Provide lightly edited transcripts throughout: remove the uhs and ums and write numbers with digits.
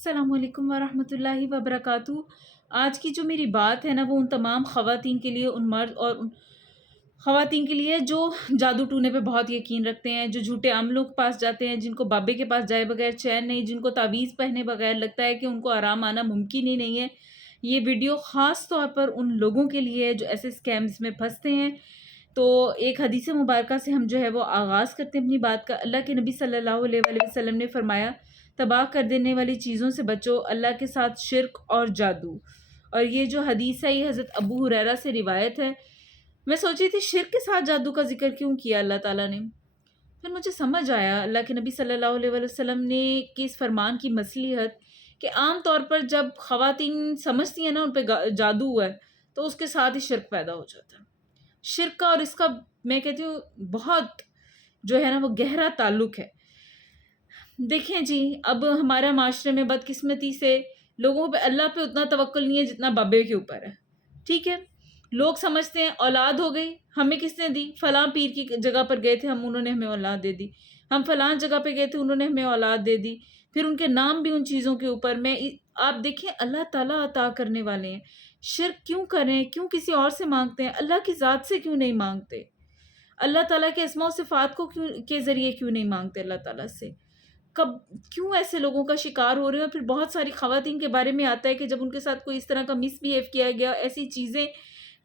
السلام علیکم ورحمۃ اللہ وبرکاتہ۔ آج کی جو میری بات ہے نا وہ ان تمام خواتین کے لیے، ان مرد اور ان خواتین کے لیے جو جادو ٹونے پہ بہت یقین رکھتے ہیں، جو جھوٹے عملوں کے پاس جاتے ہیں، جن کو بابے کے پاس جائے بغیر چین نہیں، جن کو تعویذ پہنے بغیر لگتا ہے کہ ان کو آرام آنا ممکن ہی نہیں ہے۔ یہ ویڈیو خاص طور پر ان لوگوں کے لیے ہے جو ایسے اسکیمز میں پھنستے ہیں۔ تو ایک حدیث مبارکہ سے ہم جو ہے وہ آغاز کرتے ہیں اپنی بات کا۔ اللہ کے نبی صلی اللہ علیہ وآلہ وسلم نے فرمایا، تباہ کر دینے والی چیزوں سے بچو، اللہ کے ساتھ شرک اور جادو۔ اور یہ جو حدیث ہے یہ حضرت ابو ہریرہ سے روایت ہے۔ میں سوچی تھی شرک کے ساتھ جادو کا ذکر کیوں کیا اللہ تعالیٰ نے؟ پھر مجھے سمجھ آیا اللہ کے نبی صلی اللہ علیہ وآلہ وسلم نے کہ اس فرمان کی مصلحت کہ عام طور پر جب خواتین سمجھتی ہیں نا ان پہ جادو ہے تو اس کے ساتھ ہی شرک پیدا ہو جاتا ہے۔ شرک کا اور اس کا میں کہتی ہوں بہت جو ہے نا وہ گہرا تعلق ہے۔ دیکھیں جی، اب ہمارا معاشرے میں بدقسمتی سے لوگوں پہ اللہ پہ اتنا توکل نہیں ہے جتنا بابے کے اوپر ہے۔ ٹھیک ہے، لوگ سمجھتے ہیں اولاد ہو گئی، ہمیں کس نے دی؟ فلاں پیر کی جگہ پر گئے تھے ہم، انہوں نے ہمیں اولاد دے دی۔ ہم فلاں جگہ پہ گئے تھے، انہوں نے ہمیں اولاد دے دی۔ پھر ان کے نام بھی ان چیزوں کے اوپر میں آپ دیکھیں اللہ تعالیٰ عطا کرنے والے ہیں۔ شرک کیوں کریں؟ کیوں کسی اور سے مانگتے ہیں؟ اللہ کی ذات سے کیوں نہیں مانگتے؟ اللہ تعالیٰ کے اسماء و صفات کو کے ذریعے کیوں نہیں مانگتے اللہ تعالیٰ سے؟ کب کیوں ایسے لوگوں کا شکار ہو رہے ہیں؟ اور پھر بہت ساری خواتین کے بارے میں آتا ہے کہ جب ان کے ساتھ کوئی اس طرح کا مس بیہیو کیا گیا، ایسی چیزیں،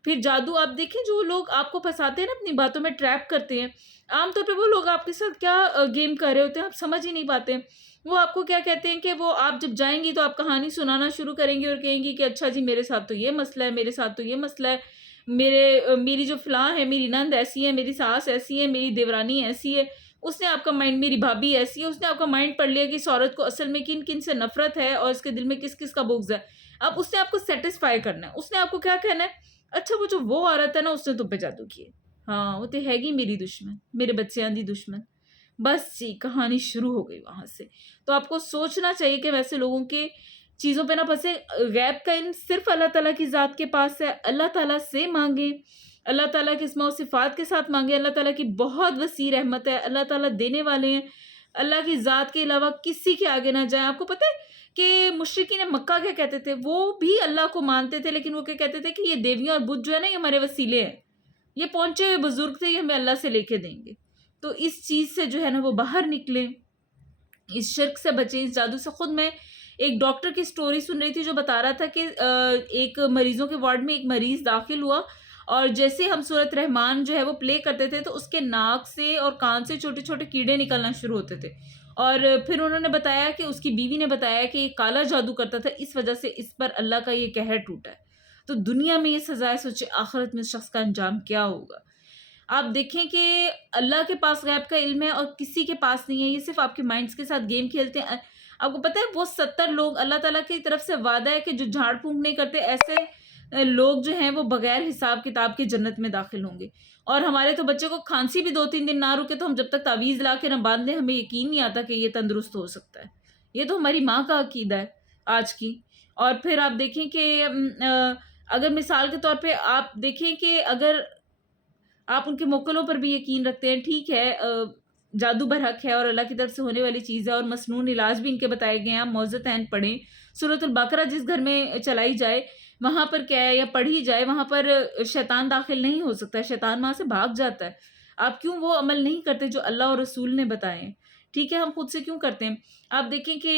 پھر جادو، آپ دیکھیں جو لوگ آپ کو پھنساتے ہیں نا اپنی باتوں میں ٹریپ کرتے ہیں، عام طور پہ وہ لوگ آپ کے ساتھ کیا گیم کر رہے ہوتے ہیں آپ سمجھ ہی نہیں پاتے۔ وہ آپ کو کیا کہتے ہیں کہ وہ آپ جب جائیں گی تو آپ کہانی سنانا شروع کریں گی اور کہیں گی کہ اچھا جی میرے ساتھ تو یہ مسئلہ ہے، میرے ساتھ تو یہ مسئلہ ہے، میری جو فلاں ہے، میری نند ایسی ہے، میری ساس ایسی ہے، میری دیورانی ایسی ہے، اس نے آپ کا مائنڈ، میری بھابی ایسی ہے، اس نے آپ کا مائنڈ پڑھ لیا کہ اس عورت کو اصل میں کن کن سے نفرت ہے اور اس کے دل میں کس کس کا بغض ہے۔ اب اس نے آپ کو سیٹسفائی کرنا ہے، اس نے آپ کو کیا کہنا ہے؟ اچھا وہ عورت ہے نا اس نے تم پہ جادو کیے، ہاں وہ تو ہے گی میری دشمن، میرے بچیاں دی دشمن۔ بس جی کہانی شروع ہو گئی وہاں سے۔ تو آپ کو سوچنا چاہیے کہ ویسے لوگوں کے چیزوں پہ نہ پھنسے۔ غیب کا علم صرف اللہ تعالیٰ کی ذات کے پاس ہے، اللہ تعالیٰ سے مانگیں، اللہ تعالیٰ کے اسماء و صفات کے ساتھ مانگیں۔ اللہ تعالیٰ کی بہت وسیع رحمت ہے، اللہ تعالیٰ دینے والے ہیں۔ اللہ کی ذات کے علاوہ کسی کے آگے نہ جائیں۔ آپ کو پتہ ہے کہ مشرکین مکہ کیا کہتے تھے؟ وہ بھی اللہ کو مانتے تھے لیکن وہ کیا کہتے تھے کہ یہ دیویاں اور بت جو ہے نا یہ ہمارے وسیلے ہیں، یہ پہنچے ہوئے بزرگ تھے، یہ ہمیں اللہ سے لے کے دیں گے۔ تو اس چیز سے جو ہے نا وہ باہر نکلیں، اس شرک سے بچیں، اس جادو سے۔ خود میں ایک ڈاکٹر کی سٹوری سن رہی تھی جو بتا رہا تھا کہ ایک مریضوں کے وارڈ میں ایک مریض داخل ہوا اور جیسے ہم سورۃ رحمان جو ہے وہ پلے کرتے تھے تو اس کے ناک سے اور کان سے چھوٹے چھوٹے کیڑے نکلنا شروع ہوتے تھے، اور پھر انہوں نے بتایا کہ اس کی بیوی نے بتایا کہ یہ کالا جادو کرتا تھا، اس وجہ سے اس پر اللہ کا یہ قہر ٹوٹا ہے۔ تو دنیا میں یہ سزا ہے، سوچے آخرت میں اس شخص کا انجام کیا ہوگا۔ آپ دیکھیں کہ اللہ کے پاس غیب کا علم ہے اور کسی کے پاس نہیں ہے، یہ صرف آپ کے مائنڈز کے ساتھ گیم کھیلتے ہیں۔ آپ کو پتہ ہے وہ 70 لوگ اللہ تعالیٰ کی طرف سے وعدہ ہے کہ جو جھاڑ پھونک نہیں کرتے ایسے لوگ جو ہیں وہ بغیر حساب کتاب کے جنت میں داخل ہوں گے۔ اور ہمارے تو بچے کو کھانسی بھی 2-3 دن نہ رکے تو ہم جب تک تعویذ لا کے نہ باندھ دیں ہمیں یقین نہیں آتا کہ یہ تندرست ہو سکتا ہے۔ یہ تو ہماری ماں کا عقیدہ ہے آج کی۔ اور پھر آپ دیکھیں کہ اگر مثال کے طور پہ آپ دیکھیں کہ اگر آپ ان کے موکلوں پر بھی یقین رکھتے ہیں، ٹھیک ہے جادو برحق ہے اور اللہ کی طرف سے ہونے والی چیز ہے اور مسنون علاج بھی ان کے بتائے گئے ہیں، آپ موعظتین پڑھیں، سورۃ البقرہ جس گھر میں چلائی جائے وہاں پر کیا ہے یا پڑھی جائے وہاں پر شیطان داخل نہیں ہو سکتا ہے، شیطان وہاں سے بھاگ جاتا ہے۔ آپ کیوں وہ عمل نہیں کرتے جو اللہ اور رسول نے بتائے ہیں؟ ٹھیک ہے، ہم خود سے کیوں کرتے ہیں؟ آپ دیکھیں کہ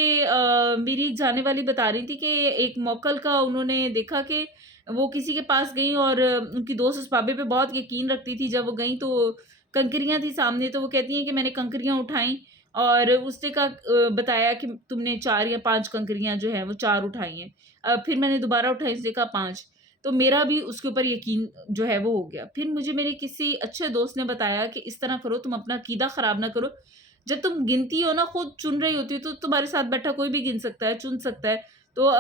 میری ایک جانے والی بتا رہی تھی کہ ایک موکل کا انہوں نے دیکھا کہ وہ کسی کے پاس گئیں اور ان کی دوست اس بابے پہ بہت یقین رکھتی تھی، جب وہ گئیں تو کنکریاں تھی سامنے تو وہ کہتی ہیں کہ میں نے کنکریاں اٹھائیں اور اس نے بتایا کہ تم نے 4 یا 5 کنکریاں جو ہیں وہ 4 اٹھائی ہیں، پھر میں نے دوبارہ اٹھائی، اس نے کہا 5، تو میرا بھی اس کے اوپر یقین جو ہے وہ ہو گیا۔ پھر مجھے میرے کسی اچھے دوست نے بتایا کہ اس طرح کرو، تم اپنا عقیدہ خراب نہ کرو، جب تم گنتی ہو نا خود چن رہی ہوتی ہو تو تمہارے ساتھ بیٹھا کوئی بھی گن سکتا ہے، چن سکتا ہے، تو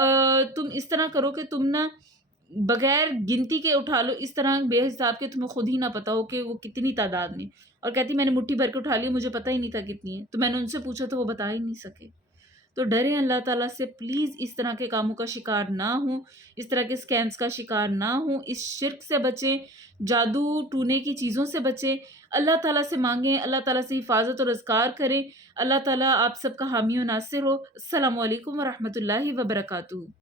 تم اس طرح کرو کہ تم نا بغیر گنتی کے اٹھا لو، اس طرح بے حساب کے تمہیں خود ہی نہ پتا ہو کہ وہ کتنی تعداد میں۔ اور کہتی میں نے مٹھی بھر کے اٹھا لی، مجھے پتہ ہی نہیں تھا کتنی ہے، تو میں نے ان سے پوچھا تو وہ بتا ہی نہیں سکے۔ تو ڈریں اللہ تعالیٰ سے، پلیز اس طرح کے کاموں کا شکار نہ ہوں، اس طرح کے اسکیمز کا شکار نہ ہوں، اس شرک سے بچیں، جادو ٹونے کی چیزوں سے بچیں، اللہ تعالیٰ سے مانگیں، اللہ تعالیٰ سے حفاظت اور اذکار کریں۔ اللہ تعالیٰ آپ سب کا حامی و ناصر ہو۔ السلام علیکم ورحمۃ اللہ وبرکاتہ۔